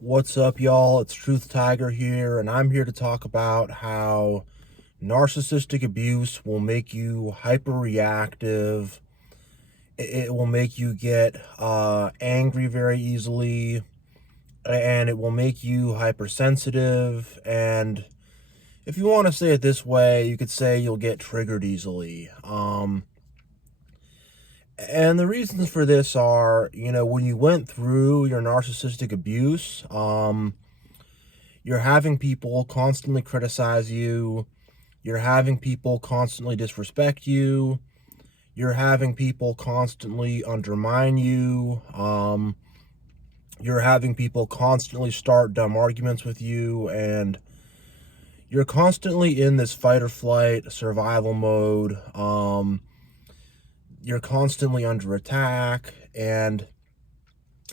What's up, y'all? It's Truth Tiger here, and I'm here to talk about how narcissistic abuse will make you hyper-reactive. It will make you get angry very easily, and it will make you hypersensitive. And if you want to say it this way, you could say you'll get triggered easily. And the reasons for this are, when you went through your narcissistic abuse, you're having people constantly criticize you. You're having people constantly disrespect you. You're having people constantly undermine you. You're having people constantly start dumb arguments with you. And you're constantly in this fight or flight survival mode. You're constantly under attack. And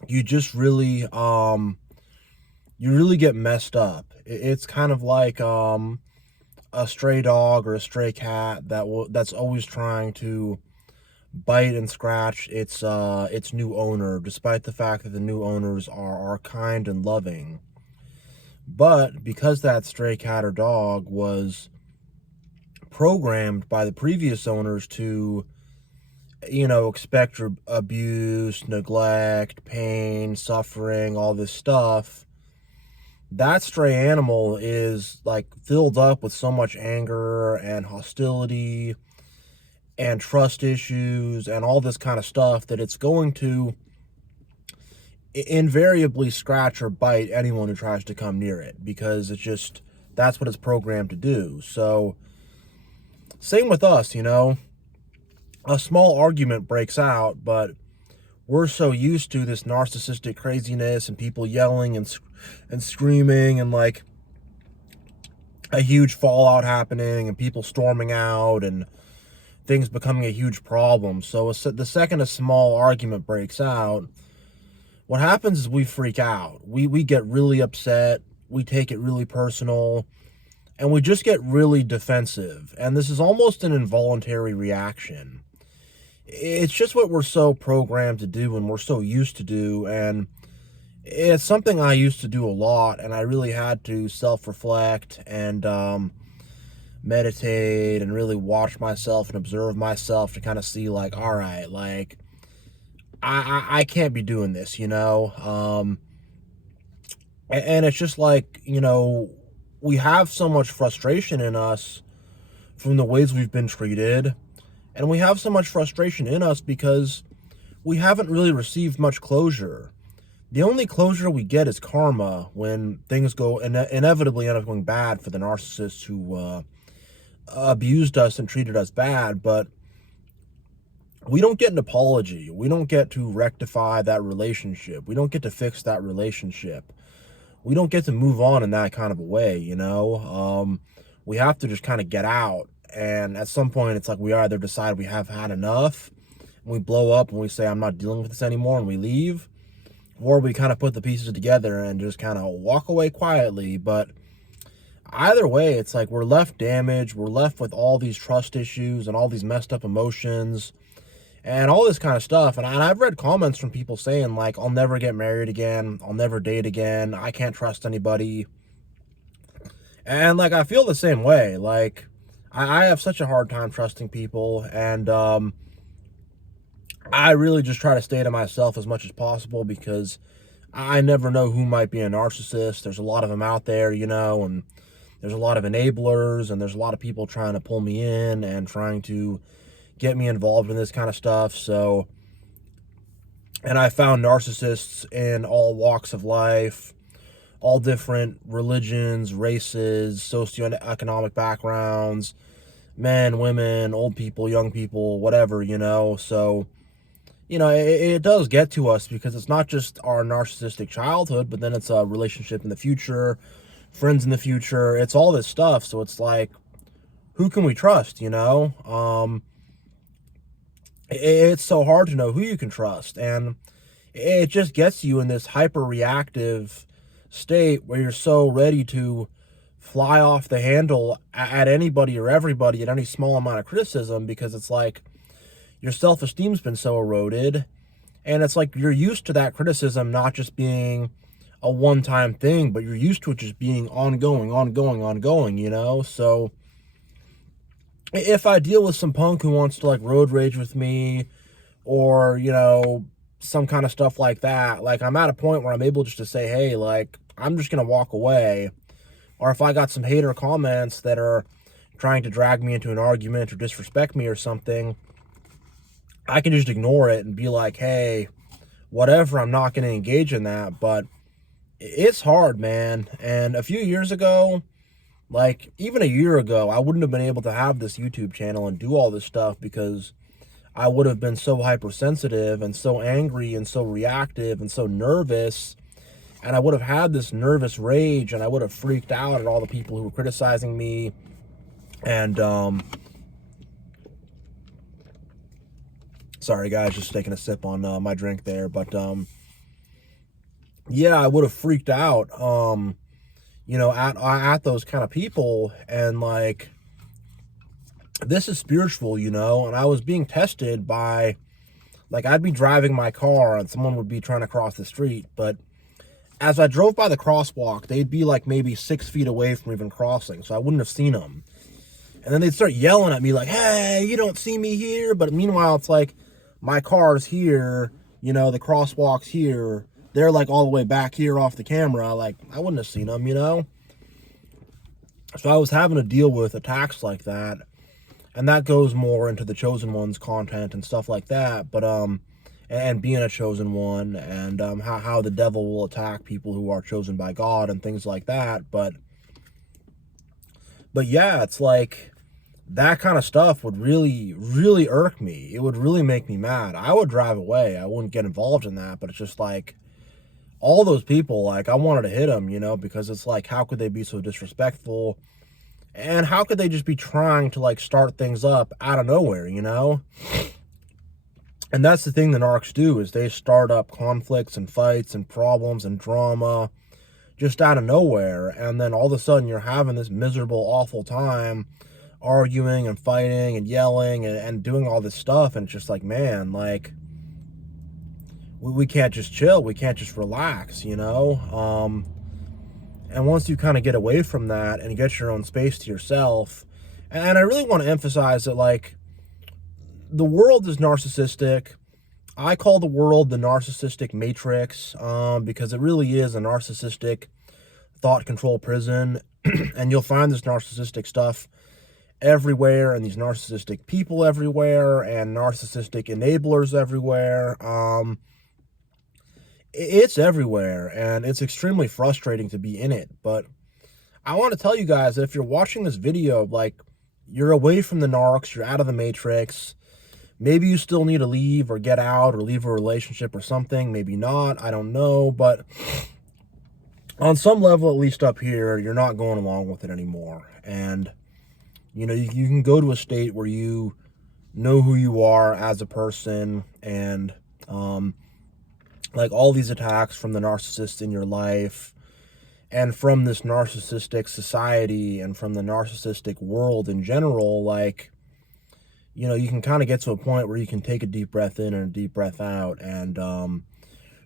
you just really, you really get messed up. It's kind of like a stray dog or a stray cat that's always trying to bite and scratch its new owner, despite the fact that the new owners are kind and loving. But because that stray cat or dog was programmed by the previous owners to, expect abuse, neglect, pain, suffering, all this stuff, that stray animal is like filled up with so much anger and hostility and trust issues and all this kind of stuff that it's going to invariably scratch or bite anyone who tries to come near it, because that's what it's programmed to do. So same with us, a small argument breaks out, but we're so used to this narcissistic craziness and people yelling and screaming and like a huge fallout happening and people storming out and things becoming a huge problem. So the second a small argument breaks out, what happens is we freak out. We get really upset. We take it really personal. And we just get really defensive. And this is almost an involuntary reaction. It's just what we're so programmed to do and we're so used to do. And it's something I used to do a lot. And I really had to self-reflect and meditate and really watch myself and observe myself to kind of see like, all right, like I can't be doing this, and it's just like, we have so much frustration in us from the ways we've been treated, and we have so much frustration in us because we haven't really received much closure. The only closure we get is karma when things go inevitably end up going bad for the narcissists who abused us and treated us bad. But we don't get an apology. We don't get to rectify that relationship. We don't get to fix that relationship. We don't get to move on in that kind of a way, we have to just kind of get out. And at some point, it's like we either decide we have had enough, and we blow up and we say, I'm not dealing with this anymore, and we leave, or we kind of put the pieces together and just kind of walk away quietly. But either way, it's like we're left damaged. We're left with all these trust issues and all these messed up emotions and all this kind of stuff. And I've read comments from people saying, like, I'll never get married again. I'll never date again. I can't trust anybody. And, like, I feel the same way. Like, I have such a hard time trusting people. And I really just try to stay to myself as much as possible because I never know who might be a narcissist. There's a lot of them out there, and there's a lot of enablers, and there's a lot of people trying to pull me in and trying to get me involved in this kind of stuff. So, and I found narcissists in all walks of life, all different religions, races, socioeconomic backgrounds, men, women, old people, young people, whatever, So, it does get to us because it's not just our narcissistic childhood, but then it's a relationship in the future, friends in the future. It's all this stuff. So it's like, who can we trust, It's so hard to know who you can trust, and it just gets you in this hyper-reactive state where you're so ready to fly off the handle at anybody or everybody at any small amount of criticism, because it's like your self-esteem's been so eroded, and it's like you're used to that criticism not just being a one-time thing, but you're used to it just being ongoing, you know? So if I deal with some punk who wants to like road rage with me, or, you know, some kind of stuff like that, like I'm at a point where I'm able just to say, hey, like, I'm just going to walk away. Or if I got some hater comments that are trying to drag me into an argument or disrespect me or something, I can just ignore it and be like, hey, whatever, I'm not going to engage in that. But it's hard, man. And a few years ago, like even a year ago, I wouldn't have been able to have this YouTube channel and do all this stuff because I would have been so hypersensitive and so angry and so reactive and so nervous. And I would have had this nervous rage, and I would have freaked out at all the people who were criticizing me. And, sorry guys, just taking a sip on my drink there. But, yeah, I would have freaked out, you know, at those kind of people. And like, this is spiritual, you know, and I was being tested by, like, I'd be driving my car and someone would be trying to cross the street, but as I drove by the crosswalk, they'd be like maybe 6 feet away from even crossing, so I wouldn't have seen them. And then they'd start yelling at me like, hey, you don't see me here. But meanwhile, it's like, my car's here, you know, the crosswalk's here. They're like all the way back here off the camera. Like, I wouldn't have seen them, you know? So I was having to deal with attacks like that. And that goes more into the Chosen One's content and stuff like that. But, and being a chosen one, and how the devil will attack people who are chosen by God and things like that. But yeah, it's like that kind of stuff would really irk me. It would really make me mad. I would drive away. I wouldn't get involved in that. But it's just like all those people, like, I wanted to hit them, you know, because it's like, how could they be so disrespectful? And how could they just be trying to like start things up out of nowhere, you know? And that's the thing the narcs do, is they start up conflicts and fights and problems and drama just out of nowhere. And then all of a sudden you're having this miserable, awful time arguing and fighting and yelling and doing all this stuff. And it's just like, man, like, we can't just chill. We can't just relax, you know? And once you kind of get away from that and get your own space to yourself, and I really want to emphasize that, like, the world is narcissistic. I call the world the narcissistic matrix, because it really is a narcissistic thought control prison. And you'll find this narcissistic stuff everywhere, and these narcissistic people everywhere, and narcissistic enablers everywhere. It's everywhere, and it's extremely frustrating to be in it. But I want to tell you guys that if you're watching this video, like, you're away from the narcs, you're out of the matrix. Maybe you still need to leave or get out or leave a relationship or something. Maybe not. I don't know. But on some level, at least up here, you're not going along with it anymore. And, you know, you can go to a state where you know who you are as a person. And, like, all these attacks from the narcissists in your life and from this narcissistic society and from the narcissistic world in general, like, you know, you can kind of get to a point where you can take a deep breath in and a deep breath out and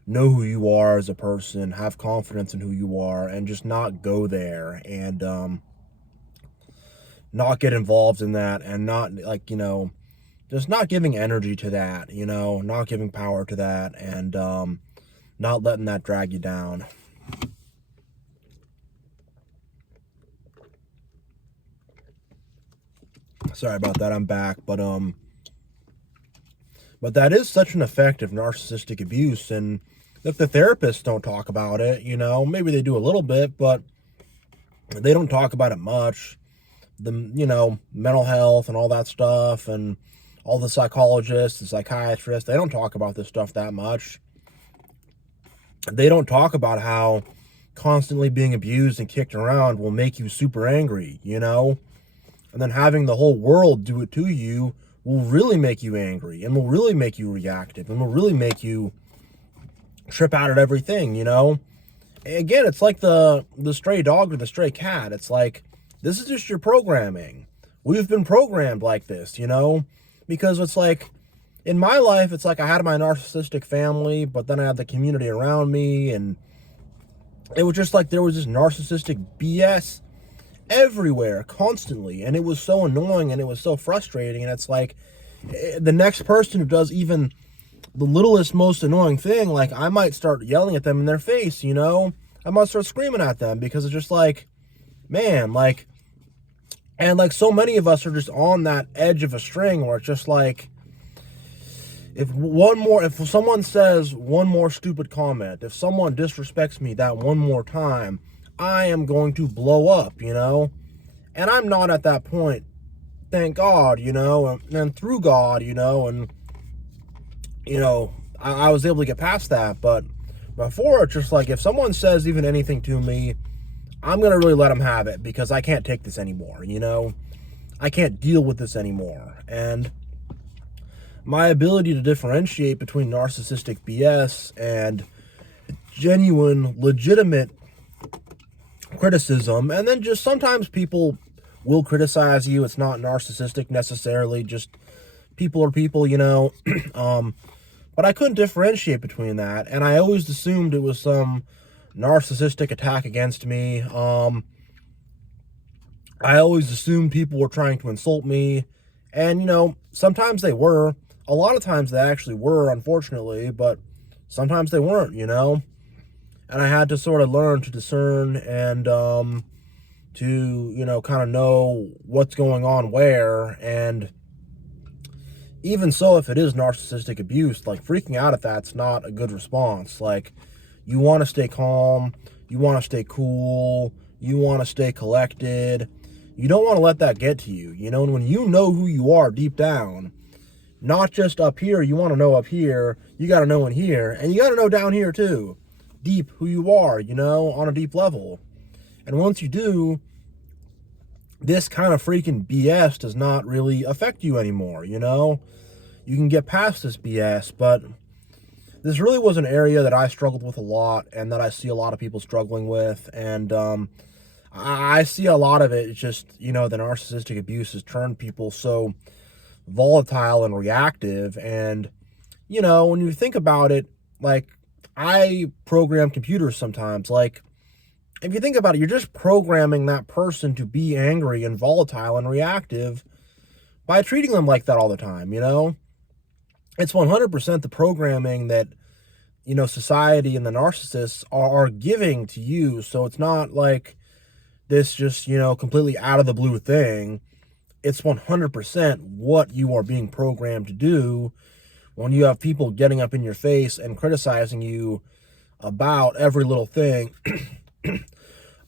know who you are as a person, have confidence in who you are, and just not go there and not get involved in that, and not, like, you know, just not giving energy to that, you know, not giving power to that, and not letting that drag you down. Sorry about that, I'm back. But that is such an effective narcissistic abuse, and if the therapists don't talk about it, you know, maybe they do a little bit, but they don't talk about it much. The, you know, mental health and all that stuff, and all the psychologists and psychiatrists, they don't talk about this stuff that much. They don't talk about how constantly being abused and kicked around will make you super angry, you know? And then having the whole world do it to you will really make you angry, and will really make you reactive, and will really make you trip out at everything, you know? Again, it's like the stray dog or the stray cat. It's like, this is just your programming. We've been programmed like this, you know? Because it's like, in my life, it's like I had my narcissistic family, but then I had the community around me, and it was just like there was this narcissistic BS everywhere constantly, and it was so annoying and it was so frustrating. And it's like the next person who does even the littlest, most annoying thing, like I might start yelling at them in their face, you know? I might start screaming at them because it's just like, man, like, and like so many of us are just on that edge of a string where it's just like, if someone says one more stupid comment, if someone disrespects me that one more time, I am going to blow up, you know? And I'm not at that point, thank God, you know, and through God, you know, and, you know, I was able to get past that. But before, it's just like, if someone says even anything to me, I'm going to really let them have it because I can't take this anymore, you know? I can't deal with this anymore. And my ability to differentiate between narcissistic BS and genuine, legitimate criticism, and then just sometimes people will criticize you. It's not narcissistic necessarily, just people are people, you know. But I couldn't differentiate between that, and I always assumed it was some narcissistic attack against me. I always assumed people were trying to insult me, and, you know, sometimes they were. A lot of times they actually were, unfortunately, but sometimes they weren't, you know? And I had to sort of learn to discern and to, you know, kind of know what's going on where. And even so, if it is narcissistic abuse, like freaking out at that's not a good response. Like, you want to stay calm, you want to stay cool, you want to stay collected. You don't want to let that get to you, you know? And when you know who you are deep down, not just up here, you want to know up here, you got to know in here, and you got to know down here too, deep who you are, you know, on a deep level. And once you do, this kind of freaking BS does not really affect you anymore, you know? You can get past this BS, but this really was an area that I struggled with a lot and that I see a lot of people struggling with. And I see a lot of it. It's just, you know, the narcissistic abuse has turned people so volatile and reactive. And, you know, when you think about it, like, I program computers sometimes. Like, if you think about it, you're just programming that person to be angry and volatile and reactive by treating them like that all the time, you know? It's 100% the programming that, you know, society and the narcissists are giving to you. So it's not like this just, you know, completely out of the blue thing. It's 100% what you are being programmed to do when you have people getting up in your face and criticizing you about every little thing.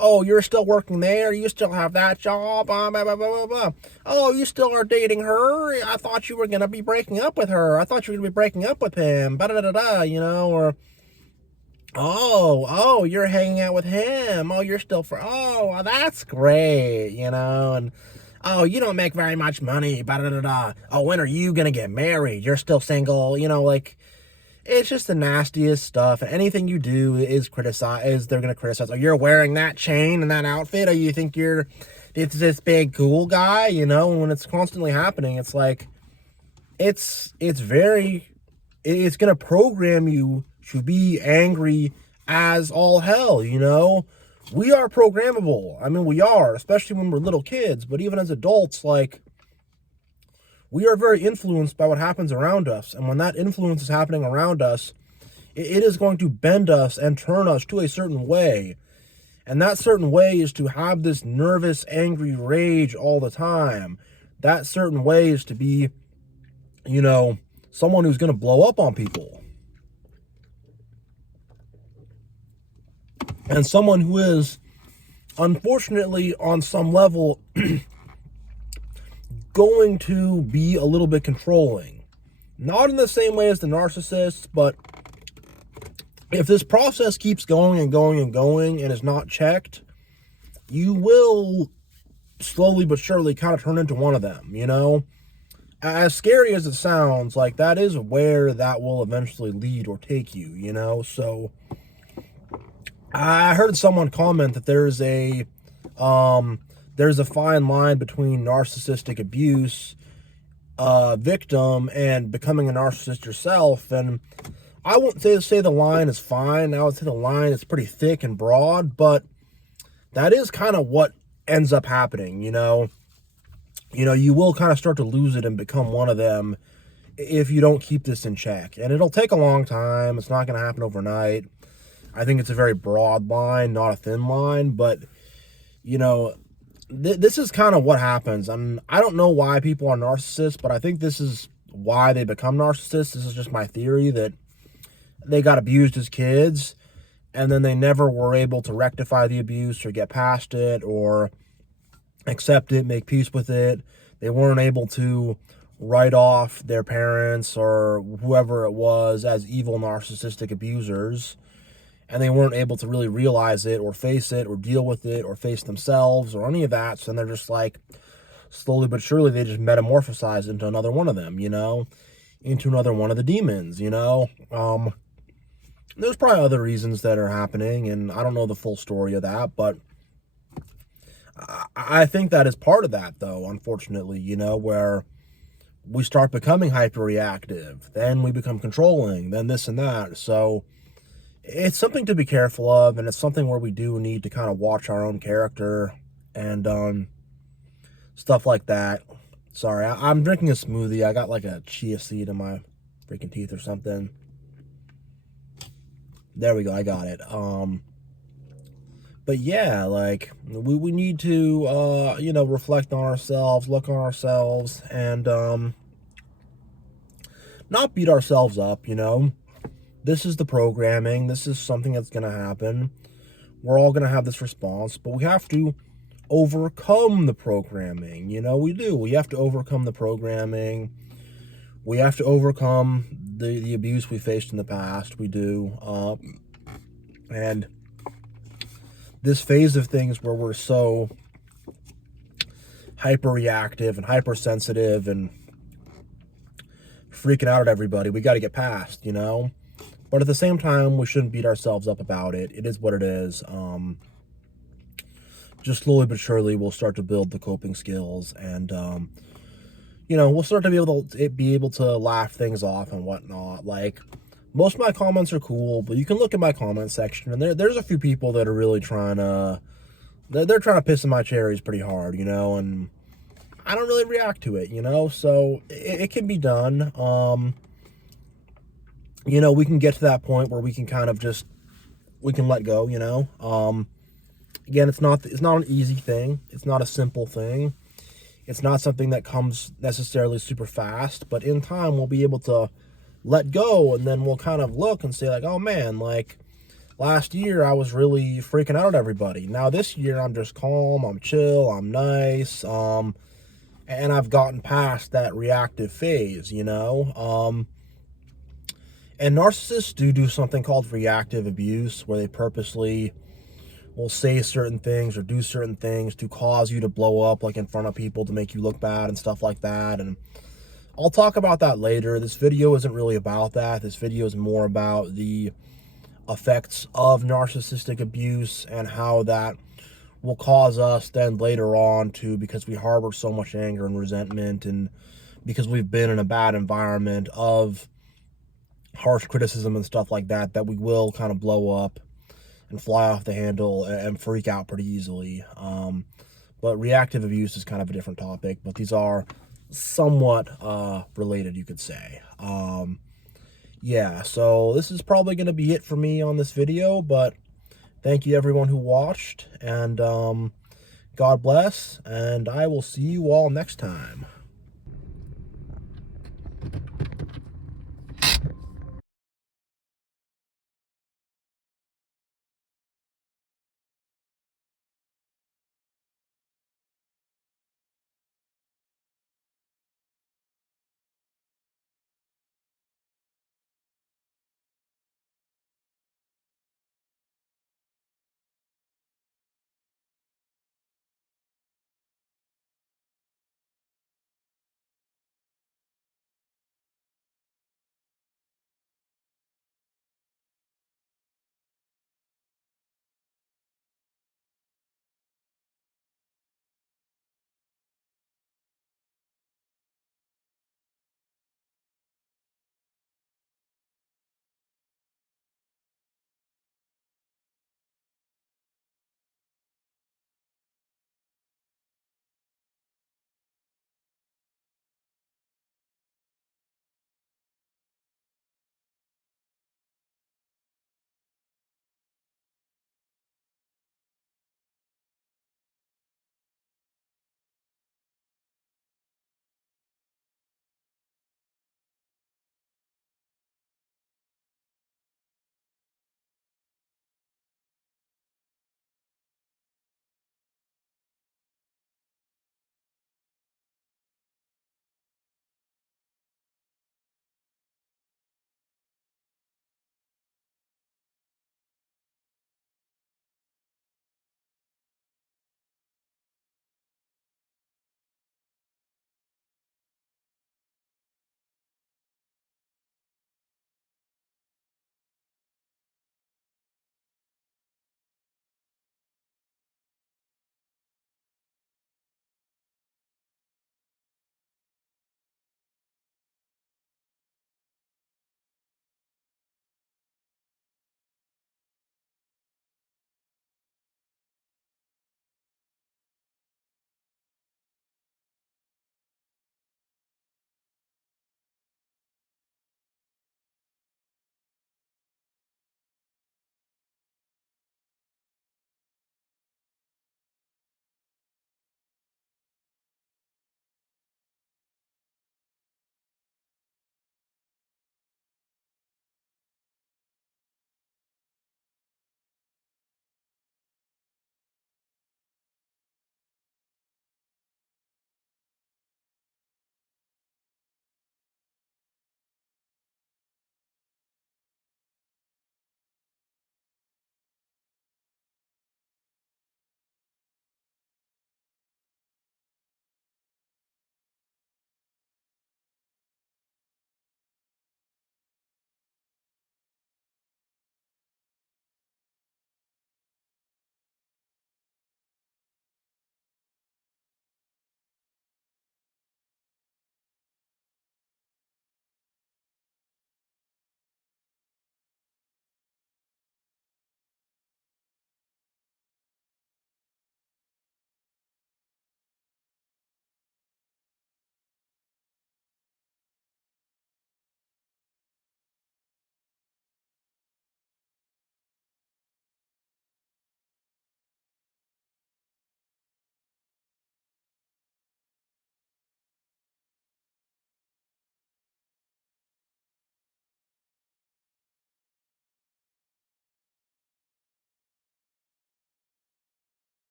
Oh, you're still working there? You still have that job? Blah, blah, blah, blah, blah. Oh, you still are dating her? I thought you were going to be breaking up with her. I thought you were going to be breaking up with him. Ba-da-da-da, you know, or, oh, you're hanging out with him. Oh, you're still oh, that's great, you know, and, oh, you don't make very much money. Ba-da-da-da. Oh, when are you going to get married? You're still single, you know, like, it's just the nastiest stuff. And anything you do is criticized. They're going to criticize. Oh, you're wearing that chain and that outfit. Oh, you think it's this big cool guy, you know? And when it's constantly happening, it's like, it's going to program you to be angry as all hell, you know? We are programmable. I mean, we are, especially when we're little kids. But even as adults, like, we are very influenced by what happens around us. And when that influence is happening around us, it is going to bend us and turn us to a certain way. And that certain way is to have this nervous, angry rage all the time. That certain way is to be, you know, someone who's going to blow up on people. And someone who is, unfortunately, on some level, going to be a little bit controlling. Not in the same way as the narcissists, but if this process keeps going and going and going and is not checked, you will slowly but surely kind of turn into one of them, you know? As scary as it sounds, like, that is where that will eventually lead or take you, you know? So I heard someone comment that there's a fine line between narcissistic abuse victim and becoming a narcissist yourself. And I wouldn't say the line is fine. I would say the line is pretty thick and broad, but that is kind of what ends up happening, you know. You will kind of start to lose it and become one of them if you don't keep this in check. And it'll take a long time. It's not going to happen overnight. I think it's a very broad line, not a thin line, but, this is kind of what happens. I don't know why people are narcissists, but I think this is why they become narcissists. This is just my theory, that they got abused as kids, and then they never were able to rectify the abuse or get past it or accept it, make peace with it. They weren't able to write off their parents or whoever it was as evil narcissistic abusers, and they weren't able to really realize it or face it or deal with it or face themselves or any of that. So then they're just like, slowly but surely, they just metamorphosize into another one of them, into another one of the demons, There's probably other reasons that are happening, and I don't know the full story of that, but I think that is part of that, though, unfortunately, where we start becoming hyper-reactive, then we become controlling, then this and that. So it's something to be careful of, and it's something where we do need to kind of watch our own character and stuff like that. Sorry, I'm drinking a smoothie. I got like a chia seed in my freaking teeth or something. There we go, I got it. But yeah, like, we need to, reflect on ourselves, look on ourselves, and not beat ourselves up, This is the programming. This is something that's going to happen. We're all going to have this response, but we have to overcome the programming. We do. We have to overcome the programming. We have to overcome the abuse we faced in the past. We do. And this phase of things where we're so hyper-reactive and hypersensitive and freaking out at everybody, we got to get past, But at the same time, we shouldn't beat ourselves up about it. It is what it is. Just slowly but surely, we'll start to build the coping skills, and we'll start to be able to laugh things off and whatnot. Like, most of my comments are cool, but you can look at my comment section, and there's a few people that are really trying to, they're trying to piss in my cherries pretty hard, and I don't really react to it, so it can be done. We can get to that point where we can kind of we can let go, Again, it's not an easy thing. It's not a simple thing. It's not something that comes necessarily super fast, but in time we'll be able to let go, and then we'll kind of look and say like, oh man, like last year I was really freaking out at everybody. Now this year I'm just calm, I'm chill, I'm nice, and I've gotten past that reactive phase, And narcissists do something called reactive abuse, where they purposely will say certain things or do certain things to cause you to blow up, like in front of people, to make you look bad and stuff like that. And I'll talk about that later. This video isn't really about that. This video is more about the effects of narcissistic abuse and how that will cause us then later on to, because we harbor so much anger and resentment, and because we've been in a bad environment of harsh criticism and stuff like that, that we will kind of blow up and fly off the handle and freak out pretty easily. But reactive abuse is kind of a different topic, but these are somewhat related, you could say. Yeah, so this is probably going to be it for me on this video, but thank you everyone who watched, and God bless, and I will see you all next time.